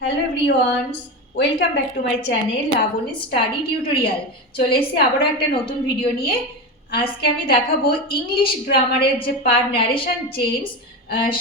Hello everyones, welcome back to my channel Laboni study tutorial. চলে এসেছি আবারও একটা নতুন ভিডিও নিয়ে। আজকে আমি দেখাবো ইংলিশ গ্রামারের যে পার্ট ন্যারেশন চেঞ্জ,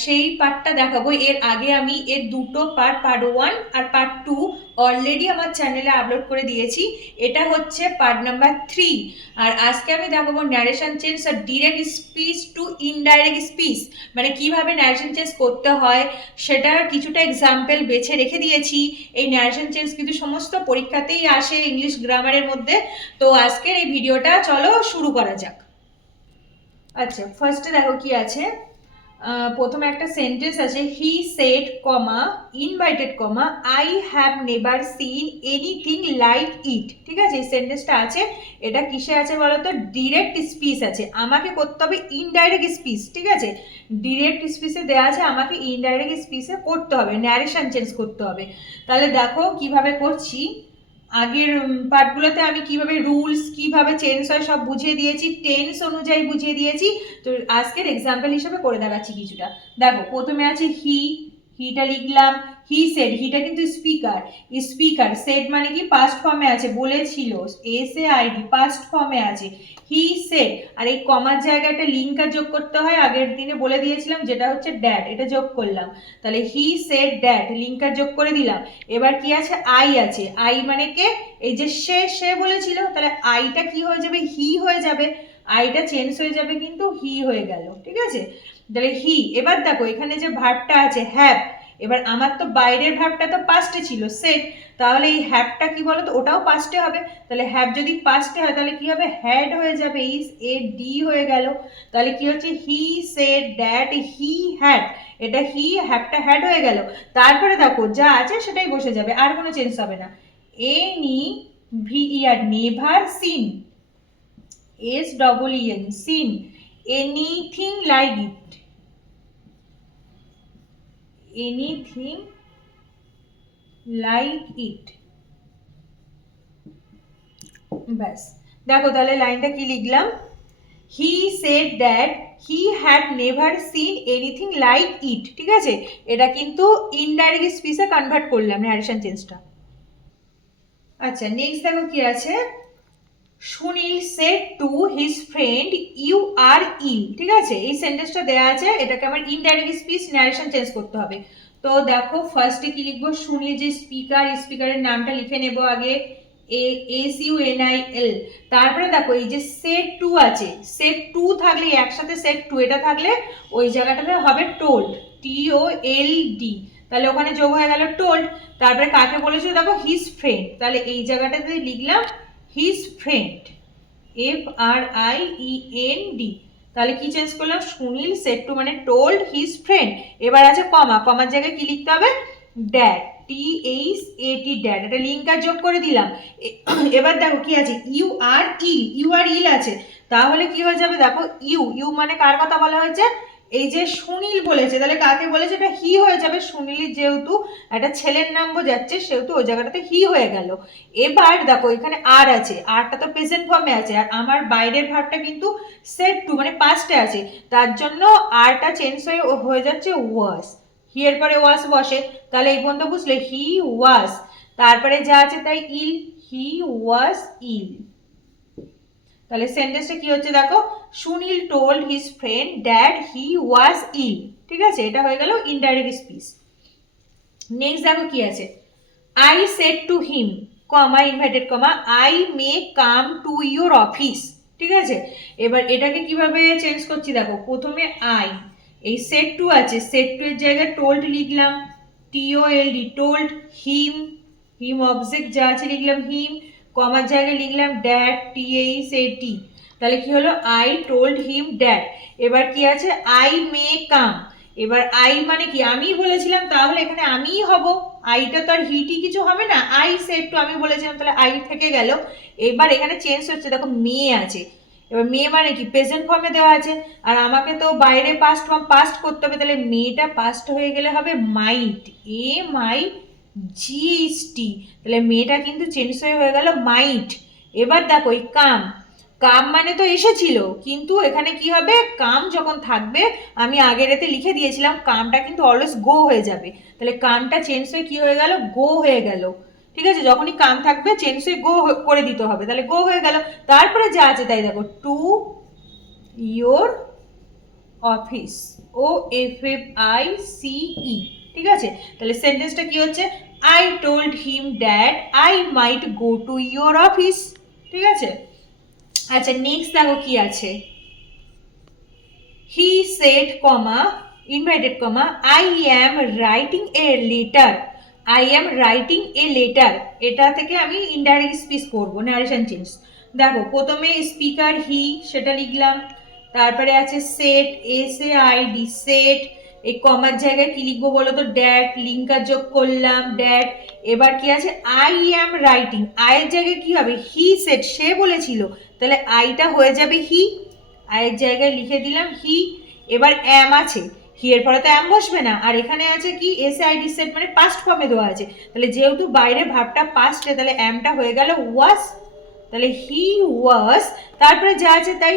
সেই পার্টটা দেখাবো। এর আগে আমি এর দুটো পার্ট 1 আর পার্ট 2 অলরেডি আমার চ্যানেলে আপলোড করে দিয়েছি। এটা হচ্ছে পার্ট নাম্বার 3। আর আজকে আমি দেখাবো ন্যারেশন চেঞ্জ আর direct speech to indirect speech, মানে কিভাবে ন্যারেশন চেঞ্জ করতে হয় সেটার কিছুটা এক্সাম্পল বেছে রেখে দিয়েছি। এই ন্যারেশন চেঞ্জ কিন্তু সমস্ত পরীক্ষাতেই আসে ইংলিশ গ্রামারের মধ্যে। তো আজকের এই ভিডিওটা চলো শুরু করা যাক। আচ্ছা, ফার্স্টে দেখো কি আছে। প্রথমে একটা সেন্টেন্স আছে, he said comma invited comma I have never seen anything like it. ঠিক আছে, এই সেন্টেন্সটা আছে। এটা কিসে আছে বলো তো? ডিরেক্ট স্পিচ আছে, আমাকে করতে হবে ইনডাইরেক্ট স্পিচ। ঠিক আছে, ডিরেক্ট স্পিচে দেওয়া আছে, আমাকে ইনডাইরেক্ট স্পিচে করতে হবে, ন্যারেশন চেঞ্জ করতে হবে। তাহলে দেখো কিভাবে করছি। আগের পার্টগুলোতে আমি কিভাবে রুলস কিভাবে চেঞ্জ হয় সব বুঝিয়ে দিয়েছি, টেন্স অনুযায়ী বুঝিয়ে দিয়েছি। তো আজকের এক্সাম্পল হিসেবে করে দেখাচ্ছি কিছুটা। দেখো প্রথমে আছে হিটা লিখলাম। হি সেড, হিটা কিন্তু স্পিকার। স্পিকার সেড মানে কি পাস্ট ফর্মে আছে, বলেছিল। এস এ আইডি পাস্ট ফর্মে আছে। হি সেড, আর এই কমার জায়গায় একটা লিঙ্কার যোগ করতে হয়, আগের দিনে বলে দিয়েছিলাম, যেটা হচ্ছে ড্যাট। এটা যোগ করলাম। তাহলে হি সেড ড্যাট, লিঙ্কার যোগ করে দিলাম। এবার কি আছে? আই আছে। আই মানে কে? এই যে সে বলেছিল, তাহলে আইটা কি হয়ে যাবে? হি হয়ে যাবে। আইটা চেঞ্জ হয়ে যাবে, কিন্তু হি হয়ে গেল। ঠিক আছে, তাহলে হি। এবার দেখো এখানে যে ভার্বটা আছে হ্যাভ, এবার আমার তো বাইরের ভার্বটা তো পাস্টে ছিল সেড, তাহলে এই হ্যাভটা কি বলতো? ওটাও পাস্টে হবে। তাহলে হ্যাভ যদি পাস্টে হয় তাহলে কি হবে? হ্যাড হয়ে যাবে, ইজ এ ডি হয়ে গেল। তাহলে কি হচ্ছে? He said that he had, এটা হি, হ্যাভটা হ্যাড হয়ে গেল। তারপরে দেখো যা আছে সেটাই বসে যাবে, আর কোনো চেঞ্জ হবে না। N E V E R, never seen, S double E N, seen anything like it, anything like it. ব্যাস, দেখো তাহলে লাইনটা কি লিখলাম। He said that he had never seen anything like it. ঠিক আছে, এটা কিন্তু ইনডাইরেক্ট স্পিচে কনভার্ট করলাম ন্যারেশন চেঞ্জটা। আচ্ছা, নেক্সট দেখো কি আছে। Sunil said to his friend you are ill. ঠিক আছে, এই সেন্টেন্সটা দেওয়া আছে, এটাকে আমার ইনডাইরেক্ট স্পিচ ন্যারেশন চেঞ্জ করতে হবে। তো দেখো ফার্স্টে কি লিখবো? সুনীল যে স্পিকার, স্পিকারের নামটা লিখে নেব আগে, SUNIL। তারপরে দেখো এই যে সেট টু আছে, সেট টু থাকলে একসাথে সেট টু এটা থাকলে ওই জায়গাটাতে হবে টোল্ড, TOLD। তাহলে ওখানে যোগ হয়ে গেল টোল্ড। তারপরে কাকে বলেছিল দেখো? হিজ ফ্রেন্ড, তাহলে এই জায়গাটাতে লিখলাম হিজ ফ্রেন্ড, FRIEND। তাহলে কি চেঞ্জ করলাম? সুনীল সেড টু মানে টোল্ড হিজ ফ্রেন্ড। এবার আছে কমা, কমার জায়গায় কি লিখতে হবে? Dad, THAT, dad. এটা লিঙ্কার যোগ করে দিলাম। এবার দেখো কি আছে? ইউ আর ইল আছে, তাহলে কি হয়ে যাবে? দেখো ইউ মানে কার কথা বলা হয়েছে? এই যে সুনীল বলেছে, তাহলে কাকে বলেছে? এটা হি হয়ে যাবে। সুনীল যেহেতু একটা ছেলের নাম বোঝাচ্ছে, সেহেতু ওই জায়গাটাতে হি হয়ে গেল। এবার দেখো এখানে আর আছে, আরটা তো প্রেজেন্ট ফর্মে আছে, আর আমার বাইরের ভার্বটা কিন্তু সেড টু মানে পাস্টে আছে, তার জন্য আরটা চেঞ্জ হয়ে যাচ্ছে ওয়াজ। হি এর পরে ওয়াজ বসে, তাহলে এই পর্যন্ত বুঝলে? হি ওয়াজ, তারপরে যা আছে তাই ইল, হি ওয়াজ ইল। তাহলে সেন্টেন্সটা কি হচ্ছে দেখো? Sunil told his friend that he was ill. ঠিক আছে, এটা হয়ে গেল ইনডাইরেক্ট স্পিচ। নেক্সট দেখো কি আছে। I said to him comma invited comma I may come to your office. ঠিক আছে, এবার এটাকে কিভাবে চেঞ্জ করছি দেখো। প্রথমে আই, এই সেট টু আছে, সেট টু এর জায়গায় টোল্ড লিখলাম, TOLD, told him, him object যা আছে লিখলাম হিম, কমার জায়গায় লিখলাম ড্যাড, THAT। তাহলে কি হলো? I told him dad. এবার কি আছে? আই মে কাম। এবার আই মানে কি? আমি বলেছিলাম, তাহলে এখানে আমিই হব। আইটা তো আর হিটি কিছু হবে না, আই সেড টু আমি বলেছিলাম, তাহলে আই থেকে গেল। এবার এখানে চেঞ্জ হচ্ছে, দেখো মেয়ে আছে। এবার মেয়ে মানে কি? প্রেজেন্ট ফর্মে দেওয়া আছে, আর আমাকে তো বাইরে পাস্ট ফর্ম পাস্ট করতে হবে, তাহলে মেয়েটা পাস্ট হয়ে গেলে হবে মাইট, MIGHT। তাহলে মেয়েটা কিন্তু চেঞ্জ হয়ে গেল মাইট। এবার দেখো এই কাম, কাম মানে তো এসেছিল, কিন্তু এখানে কি হবে, কাম যখন থাকবে, আমি আগের এতে লিখে দিয়েছিলাম কামটা কিন্তু অলওয়েজ গো হয়ে যাবে, তাহলে কামটা চেঞ্জ হয়ে কি হয়ে গেল, গো হয়ে গেল। ঠিক আছে, যখনই কাম থাকবে চেঞ্জ হয়ে গো করে দিতে হবে, তাহলে গো হয়ে গেল। তারপরে যা আছে তাই দেখো, to your office, O F F I C E. ঠিক আছে, তাহলে সেন্টেন্সটা কি হচ্ছে, I told him that I might go to your office. ঠিক আছে, আচ্ছা নেক্সট দেখো কি আছে, he said comma invited comma I am writing a letter, I am writing a letter, এটা থেকে আমি ইনডাইরেক্ট স্পিচ করবো, ন্যারেশন চেঞ্জ। দেখো প্রথমে স্পিকার হি, সেটা লিখলাম, তারপরে আছে said, S A I D, set, এই কমার জায়গায় কি লিখবো বলো তো, ড্যাট, লিঙ্কার যোগ করলাম, ড্যাট। এবার কি আছে, আই অ্যাম রাইটিং, আয়ের জায়গায় কি হবে, হি সেট, সে বলেছিল, তাহলে আইটা হয়ে যাবে হি, আয়ের জায়গায় লিখে দিলাম হি। এবার অ্যাম আছে, হি এর পরে তো অ্যাম বসবে না, আর এখানে আছে কি এস আই ডি সেট, মানে পাস্ট ফর্মে দেওয়া আছে, তাহলে যেহেতু বাইরে ভাবটা পাস্টে, তাহলে অ্যামটা হয়ে গেল ওয়াজ, তাহলে হি ওয়াজ। তারপরে যা আছে তাই,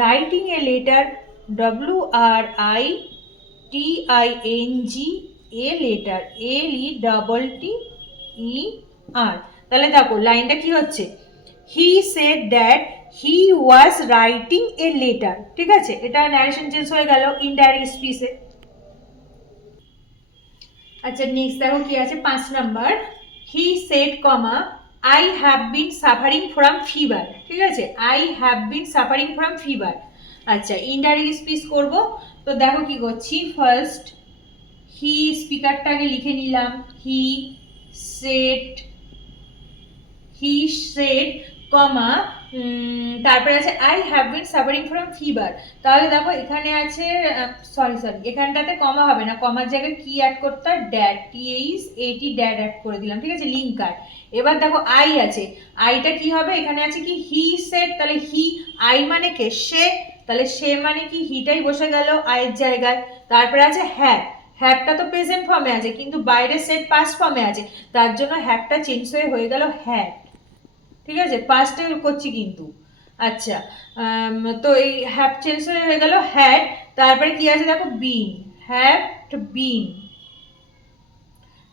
writing a letter, W R I T I N G, a letter, L E double T E R. তাহলে দেখো লাইনটা কি হচ্ছে, he said that he was writing a letter. ঠিক আছে, এটা ন্যারেশন চেঞ্জ হয়ে গেল ইনডাইরেক্ট স্পিচে। আচ্ছা নেক্সট দেখো কি আছে, 5 number, he said comma I have been suffering from fever. ঠিক আছে, I have been suffering from fever. আচ্ছা ইনডাইরেক্ট স্পিচ করব, তো দেখো কি করছি, ফার্স্ট হি, স্পিকারটাকে লিখে নিলাম, হি সেড, হি সেড কমা, তারপরে আছে I have been suffering from fever. তাহলে দেখো এখানে আছে, সরি এখানটাতে কমা হবে না, কমার জায়গায় কি অ্যাড করতে হয়, ড্যাড, টিএইচ এটি ড্যাড অ্যাড করে দিলাম। ঠিক আছে, লিঙ্কার। এবার দেখো আই আছে, আইটা কি হবে, এখানে আছে কি হি সেড, তাহলে হি, আই মানে কে, সে, তাহলে সে মানে কি হিটাই বসে গেল আয়ের জায়গায়। তারপরে আছে হ্যাভ, হ্যাভটা তো প্রেজেন্ট ফর্মে আছে, কিন্তু বাইরে সেট পাস্ট ফর্মে আছে, তার জন্য হ্যাভটা চেঞ্জ হয়ে গেল হ্যাড। ঠিক আছে, পাস্টে করছি কিন্তু। আচ্ছা তো এই হ্যাভ চেঞ্জ হয়ে গেল হ্যাড। তারপরে কি আছে দেখো, বিন, হ্যাভ বিন।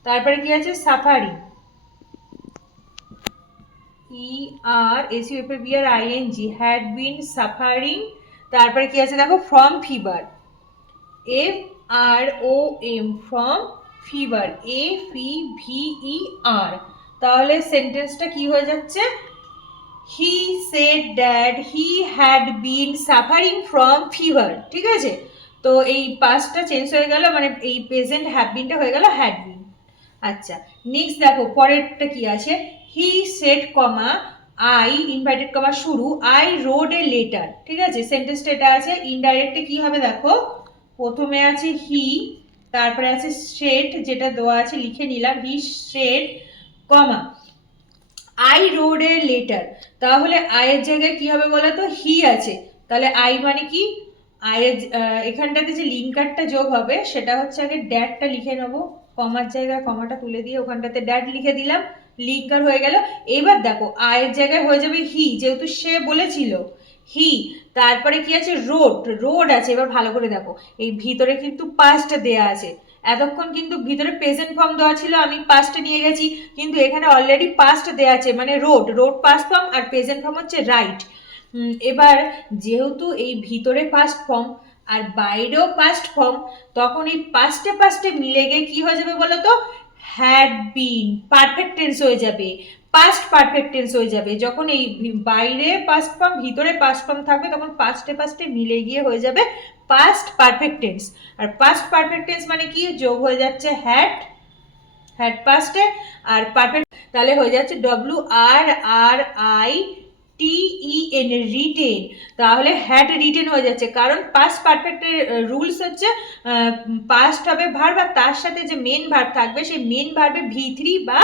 তারপরে কি আছে, suffering, E R S U F A B R I N G, had been suffering. তারপরে কি আছে দেখো, from fever, F R O M, from fever, A F V E R. তাহলে সেন্টেন্সটা কি হয়ে যাচ্ছে, he said that he had been suffering from fever. ঠিক আছে, তো এই পাস্টটা চেঞ্জ হয়ে গেল, মানে এই প্রেজেন্ট হ্যাভ বিনটা হয়ে গেল হ্যাড বিন। আচ্ছা নেক্সট দেখো পরেরটা কি আছে, he said comma I invited comma শুরু, আই রোড এ লেটার। ঠিক আছে, সেন্টেন্সটা এটা আছে। ইনডাইরেক্টে কি হবে দেখো, প্রথমে আছে হি, তারপরে আছে সেড, যেটা দেওয়া আছে লিখে নিলাম, হি said comma I road a letter. তাহলে আয়ের জায়গায় কি হবে বলো তো, হি আছে, তাহলে আই মানে কি, আয়ের এখানটাতে যে লিঙ্কারটা যোগ হবে সেটা হচ্ছে, আগে ড্যাটটা লিখে নেবো, কমার জায়গায় কমাটা তুলে দিয়ে ওখানটাতে ড্যাট লিখে দিলাম, লিঙ্কার হয়ে গেল। এবার দেখো আয়ের জায়গায় হয়ে যাবে হি, যেহেতু সে বলেছিল, হি। তারপরে কি আছে, রোড, রোড আছে। এবার ভালো করে দেখো, এই ভিতরে কিন্তু পাস্ট দেয়া আছে, এতক্ষণ কিন্তু ভিতরে প্রেজেন্ট ফর্ম দেওয়া ছিল, আমি পাস্টে নিয়ে গেছি, কিন্তু এখানে অলরেডি পাস্ট দেওয়া আছে, মানে রোড, রোড পাস্ট ফর্ম, আর প্রেজেন্ট ফর্ম হচ্ছে রাইট। এবার যেহেতু এই ভিতরে পাস্ট ফর্ম আর বাইরেও পাস্ট ফর্ম, তখন এই পাস্টে পাস্টে মিলে গিয়ে কি হয়ে যাবে বলো তো, হ্যাড বিন পারফেক্ট টেন্স হয়ে যাবে, পাস্ট পারফেক্ট টেন্স হয়ে যাবে। যখন এই বাইরে পাস্ট ফর্ম ভিতরে পাস্ট ফর্ম থাকবে, তখন পাস্টে পাস্টে মিলে গিয়ে হয়ে যাবে পাস্ট পারফেক্ট টেন্স। আর পাস্ট পারফেক্ট টেন্স মানে কি, যোগ হয়ে যাচ্ছে হ্যাড, হ্যাড পাস্টে, আর পারফেক্ট, তাহলে হয়ে যাচ্ছে W R R I T E N, written. তাহলে হ্যাড রিটেন হয়ে যাচ্ছে, কারণ পাস্ট পারফেক্টের রুলস হচ্ছে পাস্ট হবে ভার্ব, আর তার সাথে যে মেন ভার্ব থাকবে সেই মেন ভার্বে V3 বা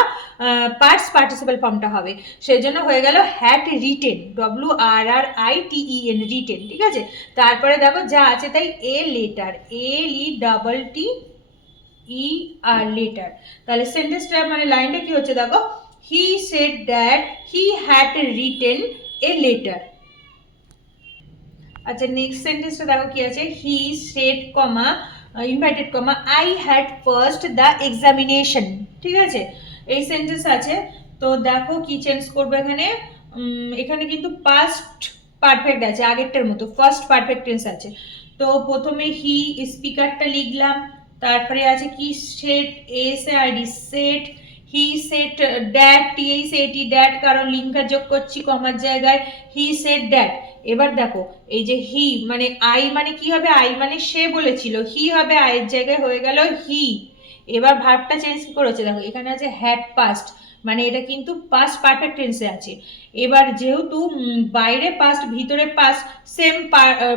পাস্ট পার্টিসিপাল ফর্মটা হবে, সেজন্য হয়ে গেল had written, W R R I T E N, written. ঠিক আছে, তারপরে দেখো যা আছে তাই, a letter, L E double T E R, letter. তাহলে সেন্টেন্সটা মানে লাইনটা কি হচ্ছে দেখো, he said that he had written a letter. আচ্ছা নেক্সট সেন্টেন্সটা দেখো কি আছে, he said comma invited comma I had first the examination. ঠিক আছে, এই সেন্টেন্স আছে। তো দেখো কি চেঞ্জ করবো এখানে, এখানে কিন্তু পাস্ট পারফেক্ট আছে আগেরটার মতো, ফার্স্ট পারফেক্ট টেন্স আছে। তো প্রথমে হি স্পিকারটা লিখলাম, তারপরে আছে কি said, S A I D said, he said that, T H A T that, কারণ লিঙ্কার যোগ করছি কমার জায়গায়, হি সেট ড্যাট। এবার দেখো এই যে হি মানে আই মানে কি হবে, আই মানে সে বলেছিল, হি হবে আয়ের জায়গায় হয়ে গেল হি। এবার ভার্বটা চেঞ্জ কি করেছে দেখো, এখানে আছে হ্যাড পাস্ট, মানে এটা কিন্তু পাস্ট পারফেক্ট টেন্সে আছে। এবার যেহেতু বাইরে পাস্ট ভিতরে পাস্ট সেম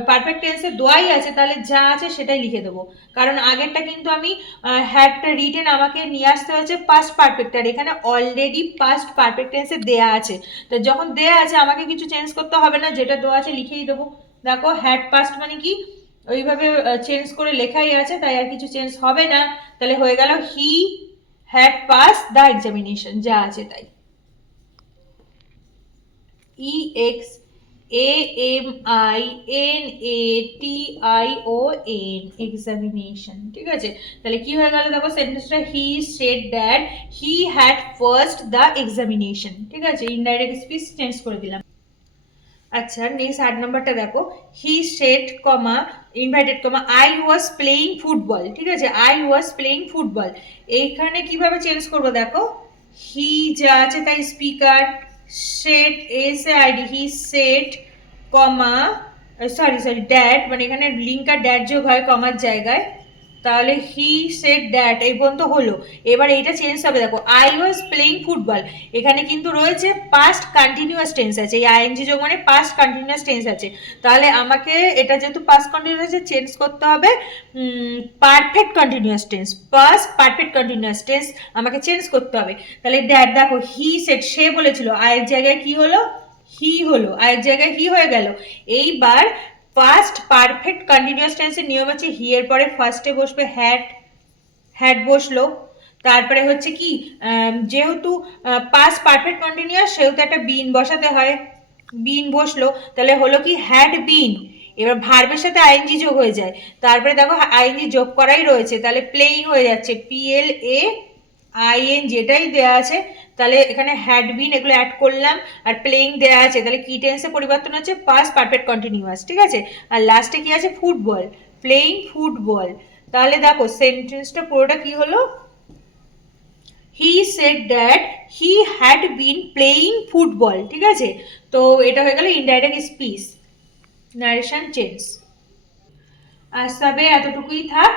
পারফেক্ট টেন্সে দোয়াই আছে, তাহলে যা আছে সেটাই লিখে দেবো। কারণ আগেরটা কিন্তু আমি হ্যাডটা রিটেন আমাকে নিয়ে আসতে হয়েছে পাস্ট পারফেক্ট, আর এখানে অলরেডি পাস্ট পারফেক্ট টেন্সে দেয়া আছে। তো যখন দেয়া আছে আমাকে কিছু চেঞ্জ করতে হবে না, যেটা দেওয়া আছে লিখেই দেবো। দেখো হ্যাড পাস্ট মানে কি ওইভাবে চেঞ্জ করে লেখাই আছে, তাই আর কিছু চেঞ্জ হবে না। তাহলে হয়ে গেল he had pass the examination, যা আছে তাই। E X A M I N A T I O N, examination. ঠিক আছে, তাহলে কি হয়ে গেল দেখো সেন্টেন্সটা, he said that he had first the examination. ঠিক আছে, ইনডাইরেক্ট স্পিচ চেঞ্জ করে দিলাম। আচ্ছা নেক্সট 8 নম্বরটা দেখো, he said comma invited comma I was playing football. ঠিক আছে, আই ওয়াজ প্লেইং ফুটবল, এইখানে কিভাবে চেঞ্জ করবো দেখো, হি যা আছে তাই speaker, set S A ID he said comma sorry that, মানে এখানে লিঙ্কার ড্যাট যোগ হয় কমার জায়গায়, তাহলে হি সেড দ্যাট এই পর্যন্ত হলো। এবার এইটা চেঞ্জ হবে দেখো, আই ওয়াজ প্লেইং ফুটবল, এখানে কিন্তু রয়েছে পাস্ট কন্টিনিউয়াস টেন্স আছে, এই আইএনজি যোগ মানে পাস্ট কন্টিনিউয়াস টেন্স আছে। তাহলে আমাকে এটা যেহেতু পাস্ট কন্টিনিউয়াস আছে চেঞ্জ করতে হবে perfect continuous tense, past perfect continuous tense আমাকে চেঞ্জ করতে হবে। তাহলে দ্যাট দেখো হি সেড সে বলেছিল, আয়ের জায়গায় কি হলো হি হলো, আয়ের জায়গায় হি হয়ে গেল। এইবার ফার্স্ট পারফেক্ট কন্টিনিউয়াস টেন্সের নিয়ম আছে, হি এর পরে ফার্স্টে বসবে হ্যাড, হ্যাড বসলো, তারপরে হচ্ছে কি যেহেতু পাস্ট পারফেক্ট কন্টিনিউয়াস সেহেতু একটা বিন বসাতে হয়, বিন বসলো, তাহলে হলো কি হ্যাড বিন। এবার ভার্বের সাথে আইএনজি যোগ হয়ে যায়, তারপরে দেখো আইএনজি যোগ করাই রয়েছে, তাহলে প্লেইং হয়ে যাচ্ছে পিএল এ আইএন যেটাই দেওয়া আছে, তাহলে এখানে হ্যাড বিন এগুলো অ্যাড করলাম, আর প্লেইং দেওয়া আছে, তাহলে কি টেন্সে পরিবর্তন হচ্ছে পাস্ট পারফেক্ট কন্টিনিউয়াস। ঠিক আছে, আর লাস্টে কি আছে ফুটবল, প্লেইং ফুটবল। তাহলে দেখো সেন্টেন্সটা পুরোটা কি হলো, হি said that he had been playing football. ঠিক আছে, তো এটা হয়ে গেল ইনডাইরেক্ট স্পিচ, নারেশন চেঞ্জ। আজ তবে এতটুকুই থাক।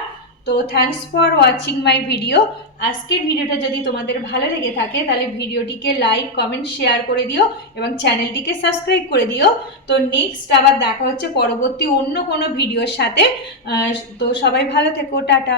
তো thanks for watching my video. আজকের ভিডিওটা যদি তোমাদের ভালো লেগে থাকে তাহলে ভিডিওটিকে লাইক কমেন্ট শেয়ার করে দিও এবং চ্যানেলটিকে সাবস্ক্রাইব করে দিও। তো নেক্সট আবার দেখা হচ্ছে পরবর্তী অন্য কোনো ভিডিওর সাথে। তো সবাই ভালো থেকো, টাটা।